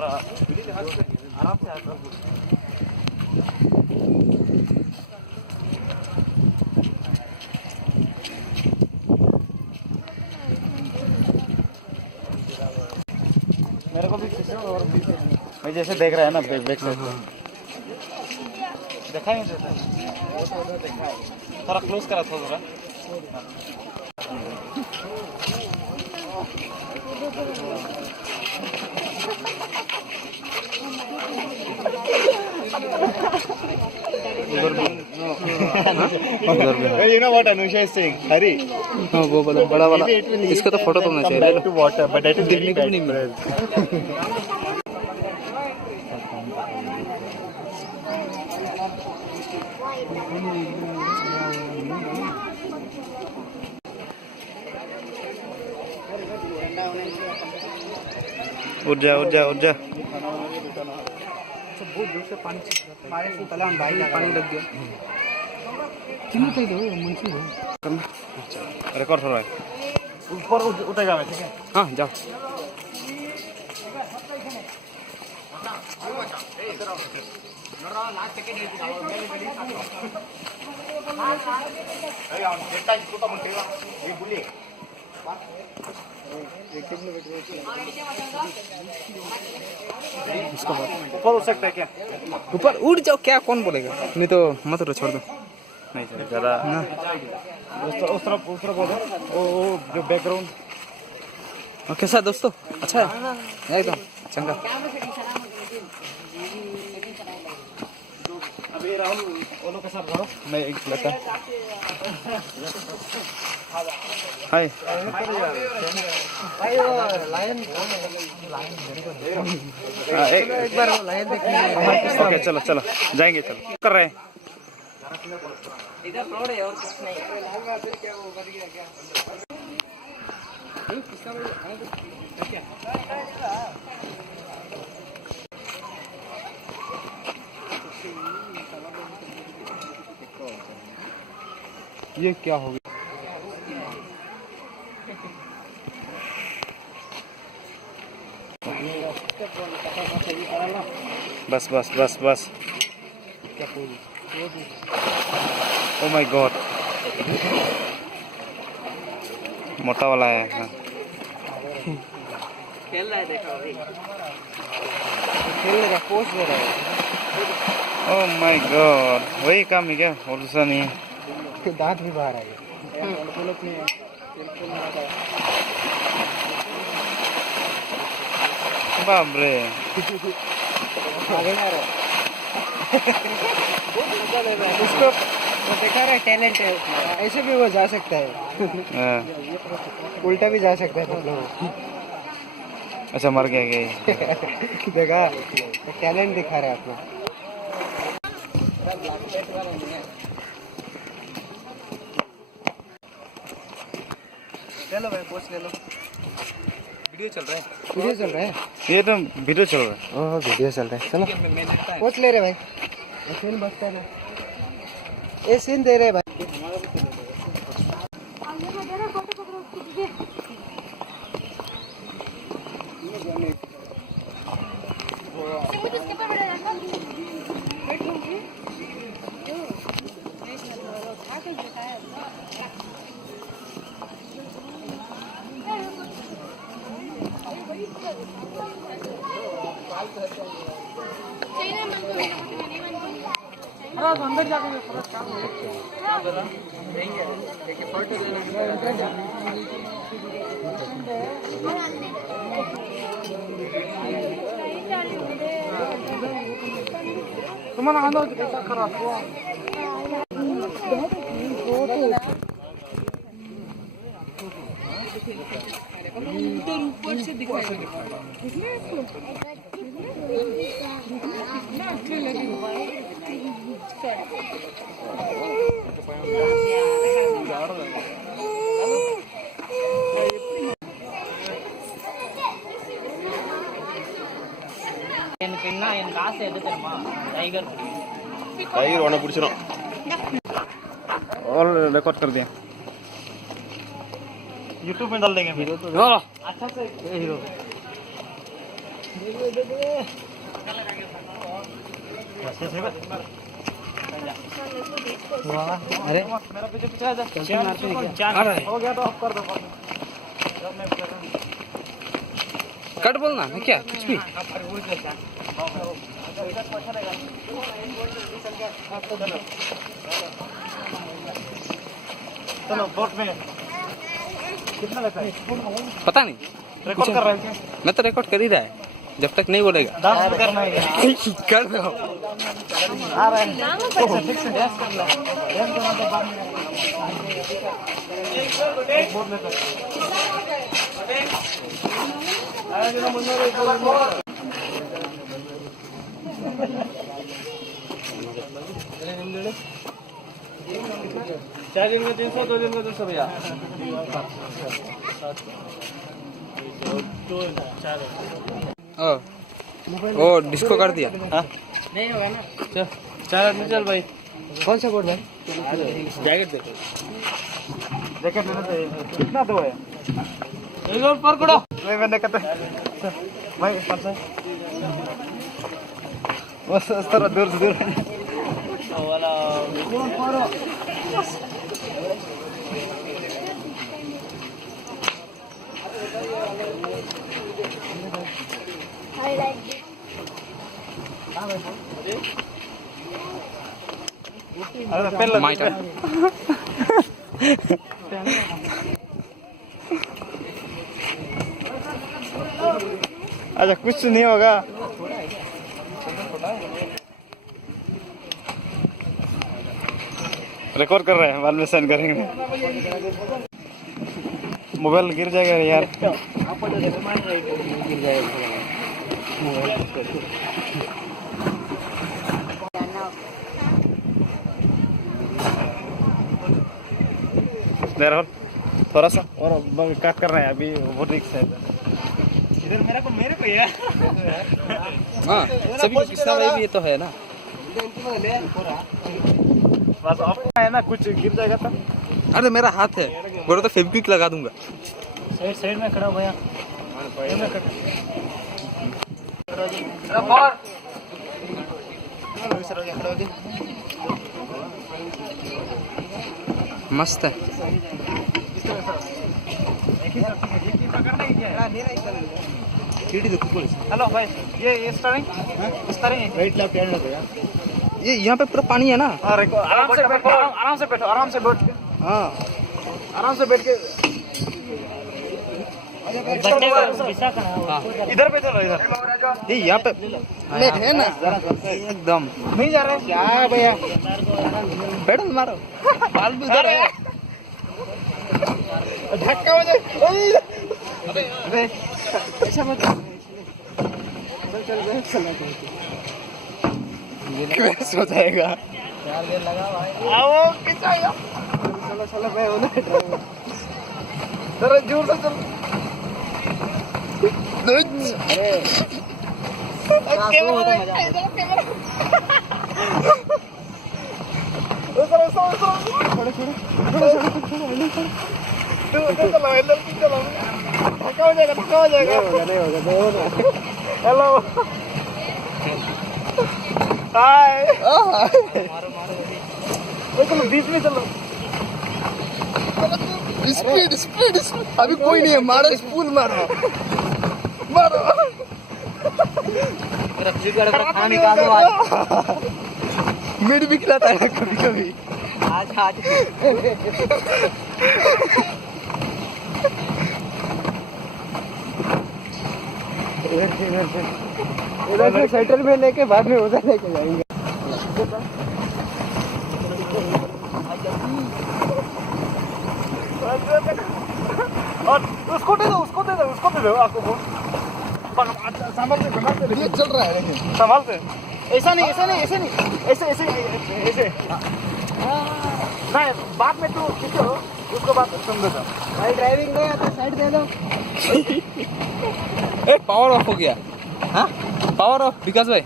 आराम से आता मेरे को भी और मैं जैसे देख रहा है ना बैक साइड देखा ही थोड़ा क्लोज करा थोड़ा You know what Anusha is saying? Hurry. हाँ वो बड़ा वाला इसका तो फोटो तुमने चाहिए Back to water, but that is very bad. उठ जा बहुत दूर से पानी पानी लग गया रिकॉर्ड हो रहा है ऊपर उठेगा मैं ठीक है हाँ जाओ ऊपर उठ सकता है क्या ऊपर उड़ जाओ क्या कौन बोलेगा नहीं तो मत उठो छोड़ दो नहीं सर ज़्यादा उस तरफ बोलो वो जो बैकग्राउंड कैसा है दोस्तों अच्छा है एकदम चंगा अभी राहुल वो लोग के साथ रहो मैं एक लड़का हाय एक बार लाइन देखने ओके चलो जाएंगे चलो कर रहे हैं इधर रोड है और कुछ नहीं ये क्या हो गया बस ओ माय गॉड मोटा वाला है हाँ। खेल रहा है देखो अभी खेलने का पोस्ट दे रहा है ओ माय गॉड वही काम है क्या और दूसरा नहीं है दांत भी बाहर आ गए बाप रे उसको वो दिखा रहा है टैलेंट है ऐसे भी वो जा सकता है हाँ। उल्टा भी जा सकता है मतलब अच्छा मर गया क्या देखा टैलेंट दिखा रहा है आपको ले लो भाई पोस्ट ले लो वीडियो चल रहा है ये तो वीडियो चल रहा है हाँ वीडियो चल रहा है चलो पोस्ट ले रहे भाई ये सीन बचता है ना ये सीन दे रहे भाई अंदर जाके तुम्हारा आंदो कैसा खराब हुआ ऊपर से दिखाई टाइगर वाना पुடிச்சிரோம் और रिकॉर्ड कर दिया यूट्यूब में डाल देंगे वीडियो तो हाँ अच्छा से हीरो अरे मेरा पीछे पीछे आ जा, हो गया तो ऑफ कर दो। कट बोलना है क्या कुछ भी। चलो बोट में कितना लगता है? पता नहीं, रिकॉर्ड कर रहा है क्या? मैं तो रिकॉर्ड कर ही रहा है, जब तक नहीं बोलेगा। डांस करना है क्या? कर दो। आ रहा है फिक्स है डांस करना है। डांस करना तो बाद में बोट में कर। आया जो मुझे चार दिन का 300, 2 दिन का 200 भैया। ओ डिस्को कर दिया। हाँ नहीं होगा ना। चल 4 आदमी चल भाई। कौन सा बोर्ड भाई? जैकेट देखो, जैकेट लेना चाहिए। कितना दो है? एक और पर करो नहीं मैंने कहते भाई परसा बस इस तरह दूर से दूर वाला अरे पहले माय टर्न। अच्छा कुछ नहीं होगा। रिकॉर्ड कर रहे हैं, बाद में सेंड करेंगे। मोबाइल गिर जाएगा यार। गिर जाएगा राहुल, थोड़ा सा और कट कर रहे हैं अभी, वो रिक्स है इधर। मेरे को यार हाँ सभी को किस्सा भाई, ये तो है ना। बस ऑफ है ना, कुछ गिर जाएगा तो। अरे मेरा हाथ है, बोलो तो फेविक्विक लगा दूंगा। साइड में खड़ा हो भैया। मस्त है। हेलो भाई, ये स्टारिंग राइट लेफ्ट हैंड भैया। ये यहाँ पे पूरा पानी है ना। आराम से बैठो, आराम से बैठो, आराम से बैठ के। हाँ आराम से बैठ के। इधर पे चलो, इधर ये यहाँ पे है ना एकदम। नहीं जा रहे क्या भैया? पेडल मारो, बाल भी उधर है। धक्का हो जाए। अबे ऐसा मत चल क्रैश हो जाएगा। यार ये लगा भाई। आओ खिंचाओ। चलो मैं हूं ना ड्राइवर। जरा जोर से चल। अरे कैमरा कैमरा धक्का हो जाएगा। Hello hi. चलो बीच में चलो। स्पीड अभी कोई नहीं है, मारो स्पूल मारो। मेरा जिगर का खाना निकाल दो आज। मिड भी खिलाता है कभी कभी। आज इधर से सेंटर में लेके बाद में उधर लेके जाएंगे। और उसको दे दो आपको फोन। संभाल से चल रहा है लेकिन संभाल से। ऐसा नहीं ऐसे नहीं, बाद में तू पीछे हो, उसको बात समझो। भाई ड्राइविंग गया तो साइड दे दो। पावर ऑफ हो गया। हाँ पावर ऑफ विकास भाई।